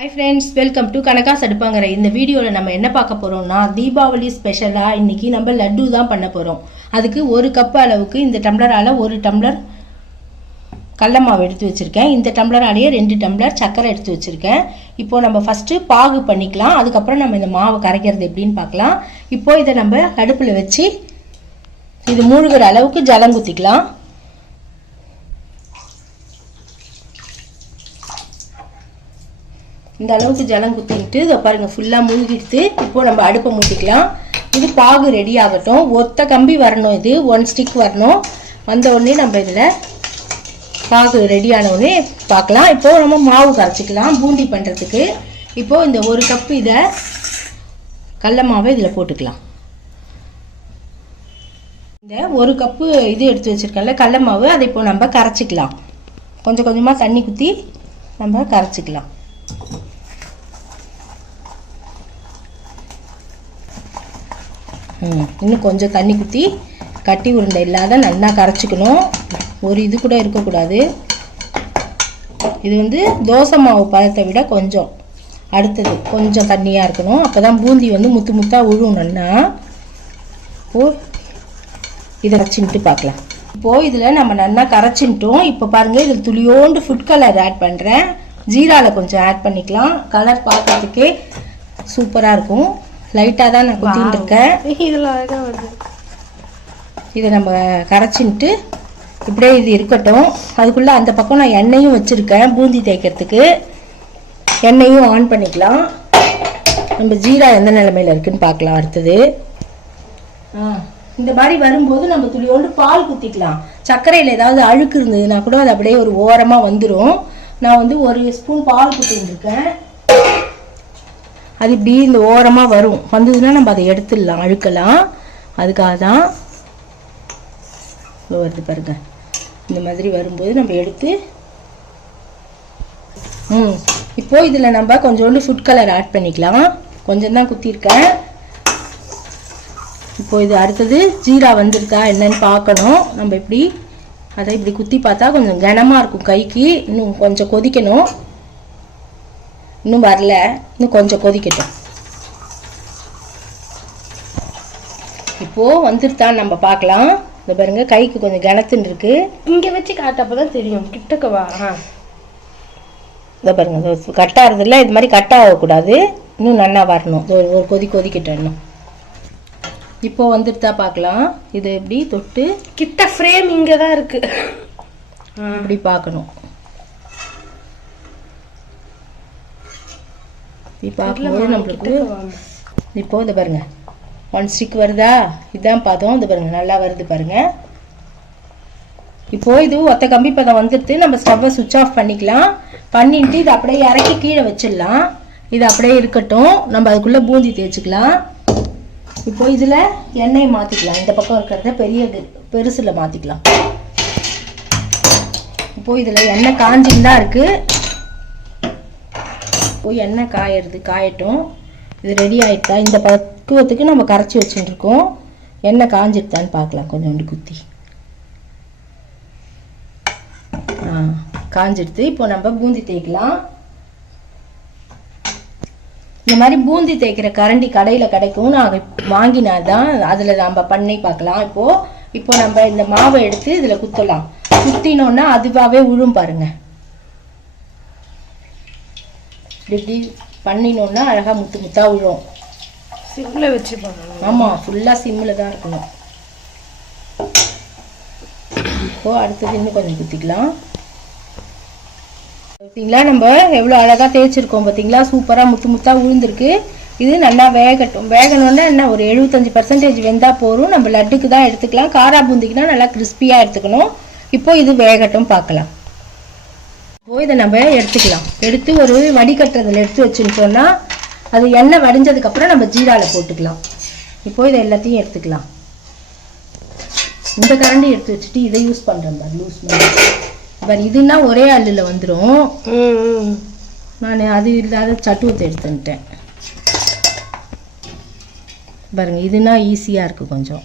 Hi friends welcome to கனகாஸ் அடுப்பாங்கிற இந்த வீடியோவில் நம்ம என்ன பார்க்க போகிறோம்னா தீபாவளி ஸ்பெஷலாக இன்றைக்கி நம்ம லட்டு தான் பண்ண போகிறோம் அதுக்கு ஒரு கப் அளவுக்கு இந்த டம்ளரால் ஒரு டம்ளர் கடல மாவு எடுத்து வச்சுருக்கேன். இந்த டம்ளராலேயே ரெண்டு டம்ளர் சர்க்கரை எடுத்து வச்சுருக்கேன். இப்போது நம்ம ஃபஸ்ட்டு பாகு பண்ணிக்கலாம். அதுக்கப்புறம் நம்ம இந்த மாவை கரைக்கிறது எப்படின்னு பார்க்கலாம். இப்போது இதை நம்ம அடுப்பில் வச்சு இது மூழ்கிற அளவுக்கு ஜலம் குத்திக்கலாம் இந்த அளவுக்கு ஜலம் குத்திக்கிட்டு இதை பாருங்க ஃபுல்லாக மூழ்கிடுத்து இப்போ நம்ம அடுப்பை மூட்டிக்கலாம். இது பாகு ரெடி ஆகட்டும். ஒத்த கம்பி வரணும் இது. ஒன் ஸ்டிக் வரணும். வந்த உடனே நம்ம இதில் பாகு ரெடி உடனே பார்க்கலாம். இப்போ நம்ம மாவு கரைச்சிக்கலாம் பூந்தி பண்ணுறதுக்கு இப்போ இந்த ஒரு கப்பு இதை கடல மாவை இதில் போட்டுக்கலாம். இந்த ஒரு கப்பு இது எடுத்து வச்சுருக்கல கடல மாவு அதை இப்போ நம்ம கரைச்சிக்கலாம். கொஞ்சம் கொஞ்சமாக தண்ணி குத்தி நம்ம கரைச்சிக்கலாம். இன்னும் கொஞ்சம் தண்ணி குத்தி கட்டி உருண்டை இல்லாத நல்லா கரைச்சிக்கணும். ஒரு இது கூட இருக்கக்கூடாது. இது வந்து தோசை மாவு பழத்தை விட கொஞ்சம் அடுத்தது கொஞ்சம் தண்ணியாக இருக்கணும். அப்போ தான் பூந்தி வந்து முத்து முத்தாக உழுவும் நல்லா. இப்போது இதை கரைச்சின்ட்டு பார்க்கலாம். இப்போது இதில் நம்ம நல்லா கரைச்சின்ட்டோம் இப்போ பாருங்கள் இதில் துளியோண்டு ஃபுட் கலர் ஆட் பண்ணுறேன் ஜீராவில் கொஞ்சம் ஆட் பண்ணிக்கலாம். கலர் பார்க்குறதுக்கே சூப்பராக இருக்கும். லைட்டாக தான் நான் குத்தின்னு இருக்கேன் இதில் அழகாக வருது. இதை நம்ம கரைச்சின்ட்டு இப்படியே இது இருக்கட்டும். அதுக்குள்ளே அந்த பக்கம் நான் எண்ணெயும் வச்சுருக்கேன் பூந்தி தேய்க்கிறதுக்கு. எண்ணெயும் ஆன் பண்ணிக்கலாம். நம்ம ஜீரா எந்த நிலமையில இருக்குன்னு பார்க்கலாம் அடுத்தது. ஆ இந்த மாதிரி வரும்போது நம்ம துளியோண்டு பால் குத்திக்கலாம். சர்க்கரையில் ஏதாவது அழுக்கு இருந்ததுன்னா கூட அது அப்படியே ஒரு ஓரமாக வந்துடும் நான் வந்து ஒரு ஸ்பூன் பால் குத்தின்னு இருக்கேன் அது இப்படி இந்த ஓரமாக வரும். வந்ததுன்னா நம்ம அதை எடுத்துடலாம் அழுக்கலாம். அதுக்காக தான் வருது பாருங்க. இந்த மாதிரி வரும்போது நம்ம எடுத்து ம் இப்போது இதில் நம்ம கொஞ்சோண்டு ஃபுட் கலர் ஆட் பண்ணிக்கலாம். கொஞ்சம் தான் குத்திருக்கேன் இப்போது இது அடுத்தது ஜீரா வந்திருக்கா என்னன்னு பார்க்கணும். நம்ம இப்படி அதை இப்படி குத்தி பார்த்தா கொஞ்சம் கனமாக இருக்கும் கைக்கு. இன்னும் கொஞ்சம் கொதிக்கணும். இன்னும் வரல. இன்னும் கொஞ்சம் கொதிக்கட்டும். இப்போ வந்துருத்தான் நம்ம பார்க்கலாம். இந்த பாருங்க கைக்கு கொஞ்சம் கனத்துன்னு இருக்கு. இங்கே வச்சு காட்டப்போ தான் தெரியும். கிட்டக்க வா. ஆ. இதை பாருங்க இது கட்டாகிறதுல இது மாதிரி கட் ஆகக்கூடாது. இன்னும் நல்லா வரணும். ஒரு ஒரு கொதி இன்னும். இப்போ வந்துருத்தா பார்க்கலாம். இது எப்படி தொட்டு கிட்ட ஃப்ரேம் இங்கே தான் இருக்கு. ஆ. இப்படி பார்க்கணும். இப்படி பார்க்கும்போது நம்மளுக்கு கிட்டக்க வாங்க. இப்போ இந்த பாருங்க. ஒன் ஸ்டிக் வருதா? இதான் பதம் இந்த பாருங்க. நல்லா வருது பாருங்க. இப்போ இது ஒத்த கம்பி பதம் வந்துட்டு நம்ம ஸ்டவ்வை சுவிட்ச் ஆஃப் பண்ணிக்கலாம். பண்ணிட்டு இதை அப்படியே இறக்கி கீழே வச்சிடலாம். இது அப்படியே இருக்கட்டும். நம்ம அதுக்குள்ள பூந்தி தேய்ச்சிக்கலாம். இப்போ இதுல எண்ணெய் மாத்திக்கலாம். இந்த பக்கம் இருக்கிறத பெரிய இது பெருசுல மாத்திக்கலாம். இப்போ இதுல எண்ணெய் காஞ்சின்னு தான் இருக்கு. இப்போ எண்ணெய் காயறது காயட்டும். இது ரெடி ஆயிட்டா இந்த பக்குவத்துக்கு நம்ம கரைச்சி வச்சுட்டுருக்கோம். எண்ணெய் காஞ்சிருத்தான்னு பார்க்கலாம் கொஞ்சோண்டு குத்தி. ஆ காஞ்சிடுத்து இப்போ நம்ம பூந்தி தேய்க்கலாம். இந்த மாதிரி பூந்தி தேய்க்கிற கரண்டி கடையில் கிடைக்கும் நான் வாங்கினா தான் அதில் நம்ம பண்ணி பார்க்கலாம். இப்போ இப்போ நம்ம இந்த மாவை எடுத்து இதில் குத்தலாம். குத்தினோன்னா அதுவாகவே விழும் பாருங்க. இப்படி பண்ணினோன்னா அழகாக முத்து முத்தா விழும். சிம்மில் வச்சு பண்ணணும் ஆமாம் ஃபுல்லாக சிம்மில் தான் இருக்கணும். இப்போ அடுத்தது இன்னும் கொஞ்சம் குத்திக்கலாம். பார்த்தீங்களா நம்ம எவ்வளோ அழகாக தேய்ச்சிருக்கோம் பார்த்தீங்களா சூப்பராக முத்து முத்தா உளுந்துருக்கு இது நல்லா வேகட்டும். வேகணும்னா என்ன ஒரு எழுபத்தஞ்சு பர்சன்டேஜ் வெந்தால் போதும். நம்ம லட்டுக்கு தான் எடுத்துக்கலாம். காரா பூந்திக்குனா நல்லா கிறிஸ்பியாக எடுத்துக்கணும். இப்போ இது வேகட்டும் பார்க்கலாம். இப்போ இதை நம்ம எடுத்துக்கலாம். எடுத்து ஒரு வடிகட்டுறதில் எடுத்து வச்சுட்டோம்னா அது எண்ணெய் வடிஞ்சதுக்கப்புறம் நம்ம ஜீராவில் போட்டுக்கலாம். இப்போ இதை எல்லாத்தையும் எடுத்துக்கலாம். இந்த கரண்டி எடுத்து வச்சுட்டு இதை யூஸ் பண்ணுறேன் பாரு லூஸ் பண்ணி பாரு இதுன்னா ஒரே அல்லில் வந்துடும் நான் அது இல்லாத சட்டுவத்தை எடுத்துட்டேன் பாருங்க இதுனா ஈஸியாக இருக்குது கொஞ்சம்.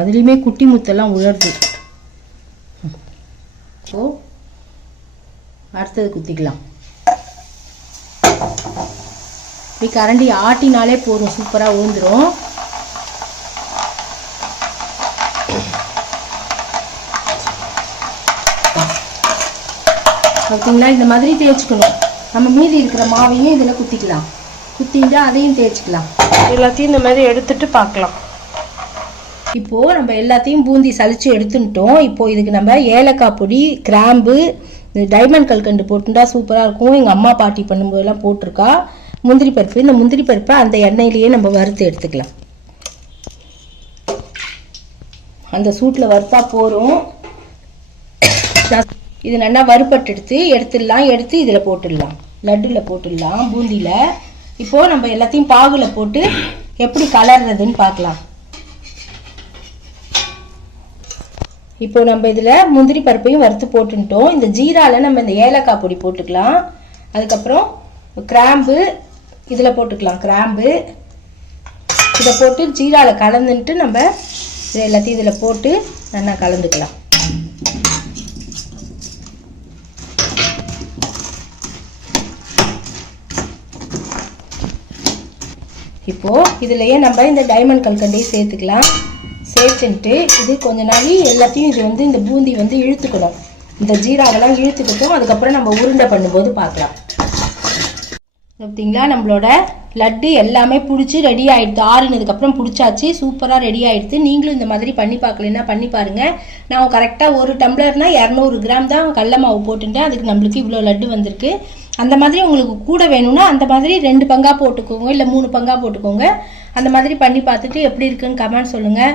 அதுலேயுமே குட்டி முத்தெல்லாம் உழருது. ஓ அடுத்தது குத்திக்கலாம். இப்படி கரண்டி ஆட்டினாலே போதும் சூப்பராக ஊந்துடும் பார்த்தீங்களா இந்த மாதிரி தேய்ச்சிக்கணும். நம்ம மீதி இருக்கிற மாவையும் இதில் குத்திக்கலாம். குத்திட்டு அதையும் தேய்ச்சிக்கலாம். எல்லாத்தையும் இந்த மாதிரி எடுத்துட்டு பார்க்கலாம். இப்போ நம்ம எல்லாத்தையும் பூந்தி சலிச்சு எடுத்துட்டோம் இப்போ இதுக்கு நம்ம ஏலக்காய் பொடி கிராம்பு இந்த டைமண்ட் கல்கண்டு போட்டுட்டா சூப்பராக இருக்கும். எங்கள் அம்மா பாட்டி பண்ணும்போதெல்லாம் போட்டிருக்கா. முந்திரி பருப்பு. இந்த முந்திரி பருப்பை அந்த எண்ணெயிலேயே நம்ம வறுத்து எடுத்துக்கலாம். அந்த சூட்டில் வறுத்தா போகிறோம் இது நல்லா வறுபட்டு எடுத்து எடுத்துடலாம். எடுத்து இதில் போட்டுடலாம். லட்டில் போட்டுடலாம். பூந்தியில் இப்போது நம்ம எல்லாத்தையும் பாகுல போட்டு எப்படி கலர்றதுன்னு பார்க்கலாம். இப்போ நம்ம இதில் முந்திரி பருப்பையும் வறுத்து போட்டுட்டோம் இந்த ஜீராவில் நம்ம இந்த ஏலக்காய் பொடி போட்டுக்கலாம். அதுக்கப்புறம் கிராம்பு இதில் போட்டுக்கலாம். கிராம்பு. இதை போட்டு ஜீராவில் கலந்துன்ட்டு நம்ம இதை எல்லாத்தையும் இதில் போட்டு நல்லா கலந்துக்கலாம். இப்போது இதுலேயே நம்ம இந்த டைமண்ட் கல்கண்டையும் சேர்த்துக்கலாம். சேர்த்துன்ட்டு இது கொஞ்ச நாள் எல்லாத்தையும் இது வந்து இந்த பூந்தி வந்து இழுத்துக்கணும். இந்த ஜீராவெல்லாம் இழுத்துக்கிட்டோம் அதுக்கப்புறம் நம்ம உருண்டை பண்ணும்போது பார்க்கலாம். பார்த்தீங்களா நம்மளோட லட்டு எல்லாமே பிடிச்சி ரெடி ஆகிடுது ஆறுனதுக்கப்புறம் பிடிச்சாச்சு. சூப்பராக ரெடி ஆகிடுது நீங்களும் இந்த மாதிரி பண்ணி பார்க்கலன்னா பண்ணி பாருங்கள் நான் கரெக்டாக ஒரு டம்ளர்னா இரநூறு கிராம் தான் கடல மாவு போட்டுட்டேன். அதுக்கு நம்மளுக்கு இவ்வளோ லட்டு வந்திருக்கு. அந்த மாதிரி உங்களுக்கு கூட வேணும்னா அந்த மாதிரி ரெண்டு பங்காக போட்டுக்கோங்க. இல்லை மூணு பங்காக போட்டுக்கோங்க. அந்த மாதிரி பண்ணி பார்த்துட்டு எப்படி இருக்குன்னு கமெண்ட் சொல்லுங்கள்